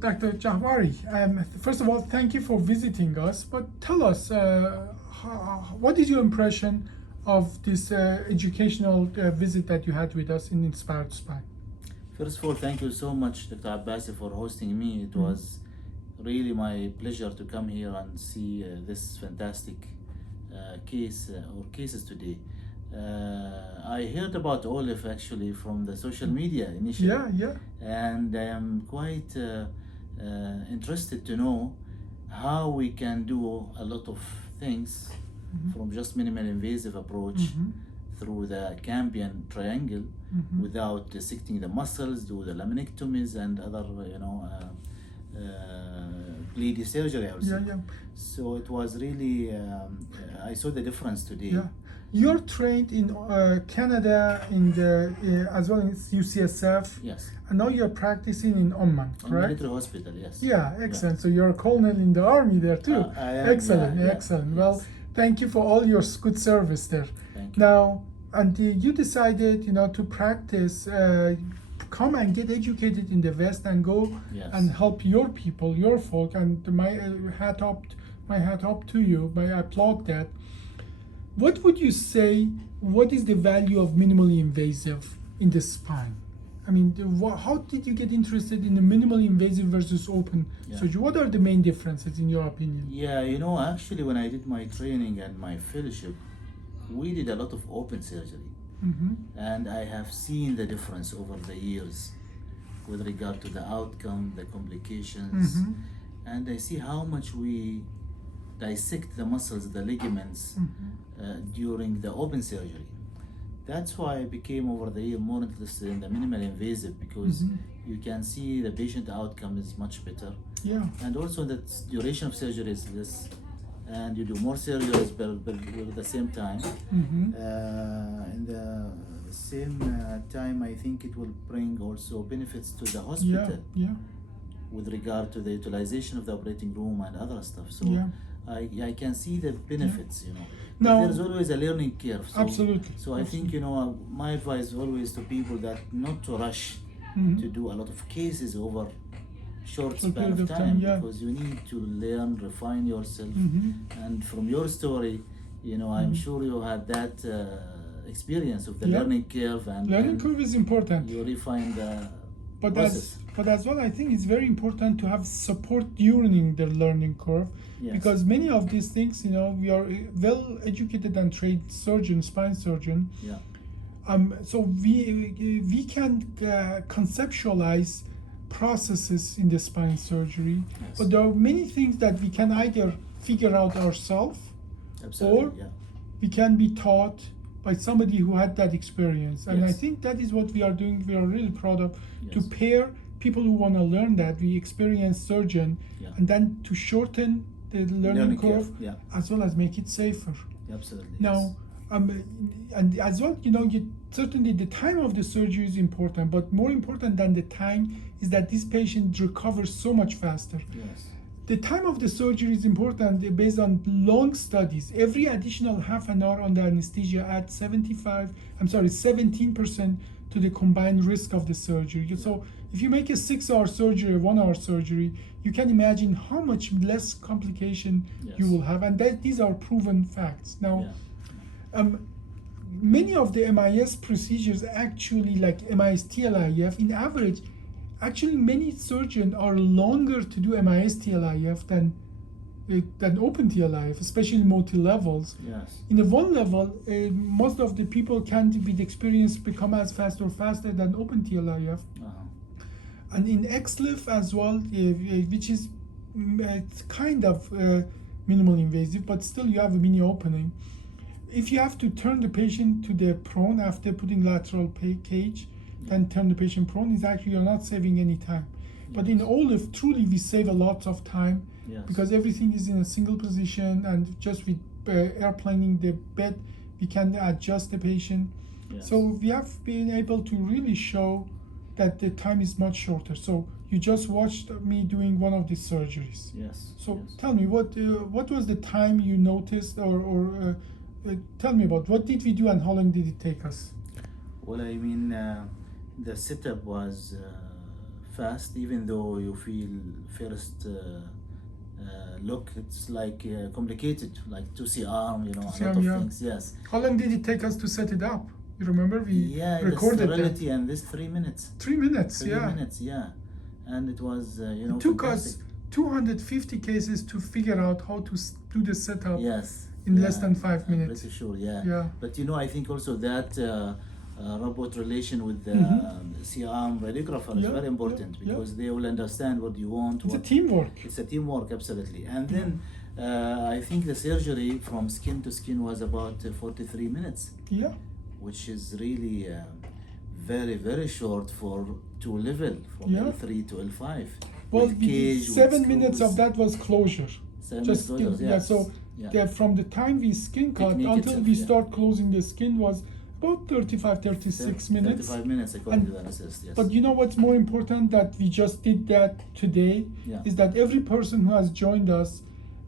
Dr. Jahwari, first of all, thank you for visiting us. But tell us, what is your impression of this educational visit that you had with us in Inspired Spine? First of all, thank you so much, Dr. Abbasi, for hosting me. It was really my pleasure to come here and see this fantastic cases today. I heard about OLLIF actually from the social media initially. Yeah. And I am quite interested to know how we can do a lot of things from just minimal invasive approach through the Campion triangle without dissecting the muscles, do the laminectomies and other, bleedy surgery, I would say. So it was really, I saw the difference today. Yeah. You're trained in Canada in the as well as UCSF. Yes. And now you're practicing in Oman, correct? Military hospital, yes. Yeah, excellent. So you're a colonel in the army there too. I am, excellent, yeah, excellent. Yes. Well, thank you for all your good service there. Thank you. Now, and you decided, to practice, come and get educated in the West and go and help your people, your folk. And my hat up to you. I applaud that. What would you say? What is the value of minimally invasive in the spine? I mean, how did you get interested in the minimally invasive versus open surgery? What are the main differences in your opinion? Yeah, actually when I did my training and my fellowship, we did a lot of open surgery. And I have seen the difference over the years with regard to the outcome, the complications, and I see how much we dissect the muscles, the ligaments during the open surgery. That's why I became over the year more interested in the minimal invasive, because you can see the patient outcome is much better. Yeah. And also the duration of surgery is less, and you do more surgeries but at the same time. In the same time, I think it will bring also benefits to the hospital with regard to the utilization of the operating room and other stuff. So I can see the benefits, Now, there's always a learning curve. So, absolutely. So I think, my advice always to people that not to rush to do a lot of cases over short span of time, because you need to learn, refine yourself. And from your story, I'm sure you had that experience of the learning curve. And learning curve is important. You refine the process. But as well, I think it's very important to have support during the learning curve, because many of these things, we are well-educated and trained surgeon, spine surgeon. So we can conceptualize processes in the spine surgery, but there are many things that we can either figure out ourselves, or we can be taught by somebody who had that experience. And I think that is what we are doing. We are really proud of to pair people who want to learn that, we experienced surgeon, and then to shorten the learning curve as well as make it safer. Absolutely. Now, and as well, certainly the time of the surgery is important, but more important than the time is that this patient recovers so much faster. The time of the surgery is important based on long studies. Every additional half an hour under anesthesia adds 17% to the combined risk of the surgery. So if you make a 6-hour surgery, 1-hour surgery, you can imagine how much less complication you will have, and these are proven facts. Now, many of the MIS procedures actually, like MIS TLIF, in average, actually many surgeons are longer to do MIS TLIF than open TLIF, especially multi-levels. In the one level, most of the people can, with experience, become as fast or faster than open TLIF. And in XLIF as well, which is it's kind of minimal invasive, but still you have a mini opening. If you have to turn the patient to the prone after putting lateral cage, then turn the patient prone, is actually you're not saving any time. But in OLLIF, truly we save a lot of time, because everything is in a single position, and just with airplaning the bed, we can adjust the patient. So we have been able to really show that the time is much shorter. So you just watched me doing one of these surgeries. So tell me, what was the time you noticed, or tell me about what did we do and how long did it take us? Well, I mean, the setup was fast, even though you feel first look it's like complicated, like 2C arm, you know, a lot of things. Yes. How long did it take us to set it up? You remember we recorded the sterility and this 3 minutes. 3 minutes, 3 minutes, yeah. And it was, you know, it took fantastic. us 250 cases to figure out how to do the setup. Yes. In less than 5 minutes. I'm pretty sure, yeah. Yeah. But you know, I think also that robot relation with the C-arm radiographer is very important because they will understand what you want. It's a teamwork. It's a teamwork, absolutely. And then I think the surgery from skin to skin was about 43 minutes. Yeah. Which is really very, very short for two level, from L3 to L5. Well, with cage, 7 with minutes screws. of that was closure. Just closure, yes. So from the time we skin cut until we start closing the skin was about 36 minutes. 35 minutes according to the anesthesist, yes. But you know what's more important that we just did that today is that every person who has joined us,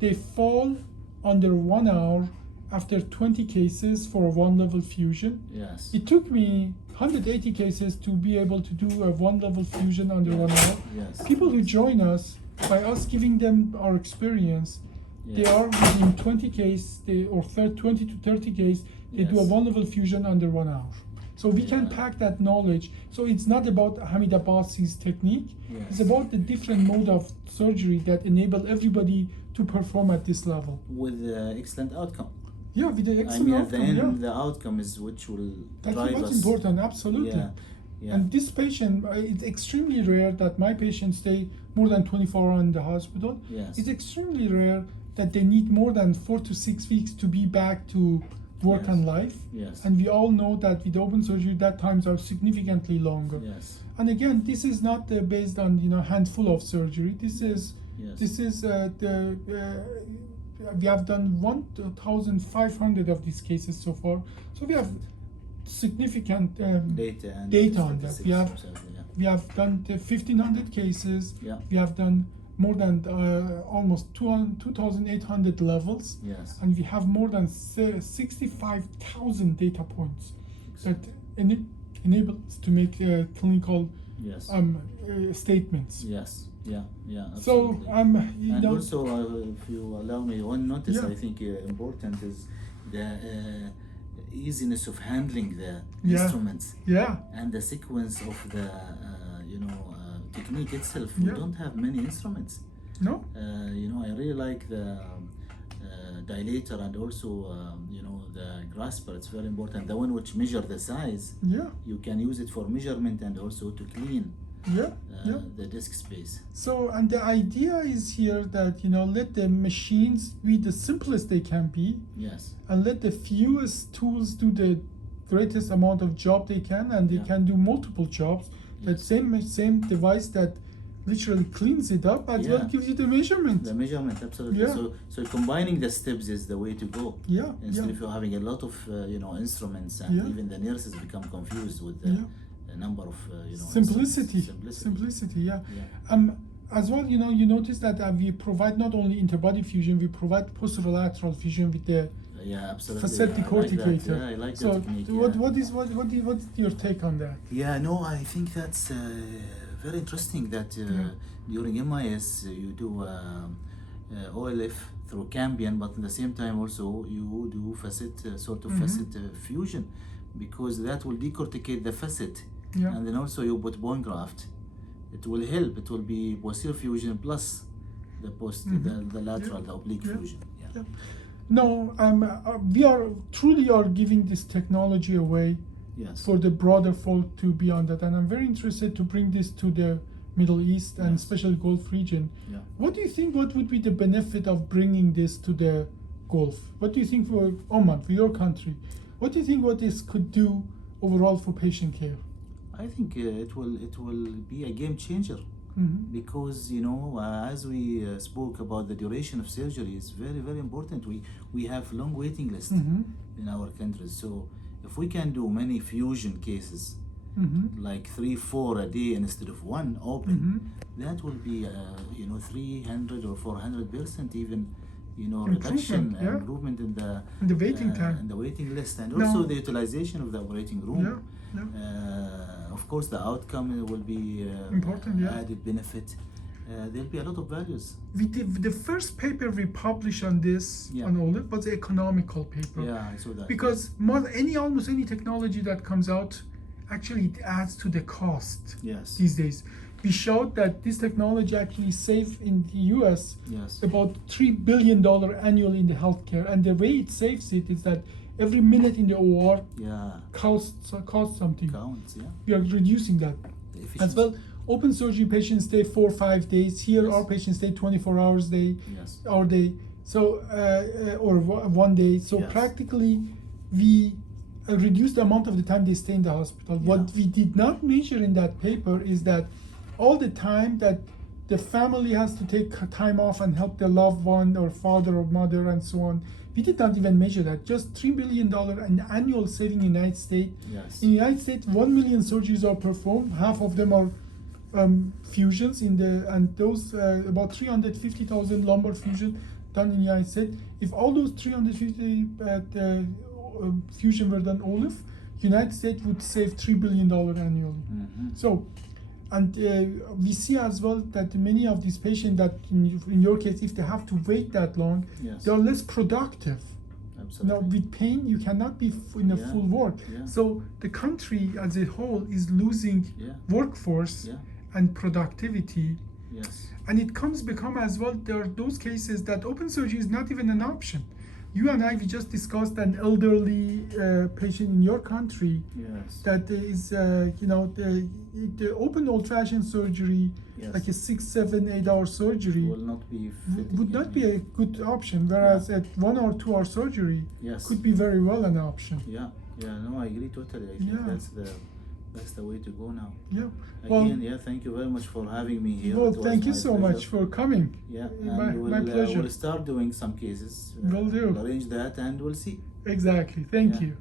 they fall under 1 hour after 20 cases for a 1-level fusion. Yes. It took me 180 cases to be able to do a 1-level fusion under 1 hour. Yes. People who join us, by us giving them our experience, they are within 20 case, 20 to 30 case, they do a 1-level fusion under 1 hour. So we can pack that knowledge. So it's not about Hamid Abbasi's technique. It's about the different mode of surgery that enable everybody to perform at this level. With excellent outcome. Yeah, with the excellent at outcome. the end, the outcome is which will That's drive what's us. important, absolutely. And this patient, it's extremely rare that my patients stay more than 24 hours in the hospital. Yes. It's extremely rare that they need more than 4 to 6 weeks to be back to work and life. Yes. And we all know that with open surgery, that times are significantly longer. Yes. And again, this is not based on handful of surgery. This is we have done 1,500 of these cases so far. So we have significant data on that. We have done 1,500 cases. We have done more than almost 2,800 levels. Yes. And we have more than 65,000 data points that enable us to make clinical statements. Yes. Absolutely. So and also, if you allow me one notice, I think important is the easiness of handling the instruments. And the sequence of the technique itself. We don't have many instruments. No. I really like the dilator and also the grasper. It's very important. The one which measure the size. You can use it for measurement and also to clean. The disk space. So, and the idea is here that let the machines be the simplest they can be. Yes. And let the fewest tools do the greatest amount of job they can, and they can do multiple jobs. That same device that literally cleans it up as well gives you the measurement. The measurement, absolutely. So combining the steps is the way to go. Instead of you having a lot of instruments, and even the nurses become confused with the number of simplicity. As well, you notice that we provide not only interbody fusion, we provide posterolateral fusion with the facet decorticator. I like so that technique. What's your take on that? I think that's very interesting that during MIS you do OLLIF through Cambion, but at the same time also you do facet facet fusion, because that will decorticate the facet. And then also you put bone graft. It will help. It will be posterior fusion plus the the lateral, the oblique fusion. No, we are truly giving this technology away for the broader folk to be on that, and I'm very interested to bring this to the Middle East and especially Gulf region. What do you think? What would be the benefit of bringing this to the Gulf? What do you think for Oman, for your country? What do you think what this could do overall for patient care? I think it will be a game changer, because as we spoke about the duration of surgery is very, very important. We have long waiting lists in our countries, so if we can do many fusion cases, like 3-4 a day instead of one open, that will be 300 or 400% even reduction and improvement in the waiting time, and the waiting list, and also the utilization of the operating room. of course, the outcome will be Important, yeah. added benefit. There'll be a lot of values. The first paper we published on this Yeah. on OLLIF was an economical paper. Yeah, I saw that. Because almost any technology that comes out, actually it adds to the cost Yes. these days. We showed that this technology actually saves in the US Yes. about $3 billion annually in the healthcare. And the way it saves it is that every minute in the OR Yeah. costs something. Counts. Yeah. We are reducing that. The As efficiency. well, open surgery patients stay 4 or 5 days. Here, Yes. our patients stay 24 hours day, Yes. or day. So, or 1 day. So Yes. practically, we reduce the amount of the time they stay in the hospital. Yeah. What we did not measure in that paper is that all the time that the family has to take time off and help their loved one or father or mother and so on. We did not even measure that. Just $3 billion in annual saving in the United States. Yes. In the United States, 1 million surgeries are performed. Half of them are fusions and those about 350,000 lumbar fusion done in the United States. If all those 350 fusion were done OLLIF, United States would save $3 billion annually. Mm-hmm. So, and we see as well that many of these patients that in your case, if they have to wait that long, Yes. they are less productive. Absolutely. Now, with pain, you cannot be in a Yeah. full work. Yeah. So the country as a whole is losing Yeah. workforce Yeah. and productivity. Yes. And it become as well, there are those cases that open surgery is not even an option. You and I, we just discussed an elderly patient in your country Yes. that is, the open old-fashioned surgery, Yes. like a 6, 7, 8 hour surgery, Will not be. would not be a good option. Whereas at 1 or 2 hour surgery Yes. could be very well an option. Yeah. Yeah. No, I agree totally. I think Yeah. that's the way to go now. Yeah. Well, Again, yeah. Thank you very much for having me here. well, It was thank you my so pleasure. much for coming. Yeah, My- and my pleasure. We'll start doing some cases. Will do. We'll arrange that and we'll see. Exactly. Thank Yeah. you.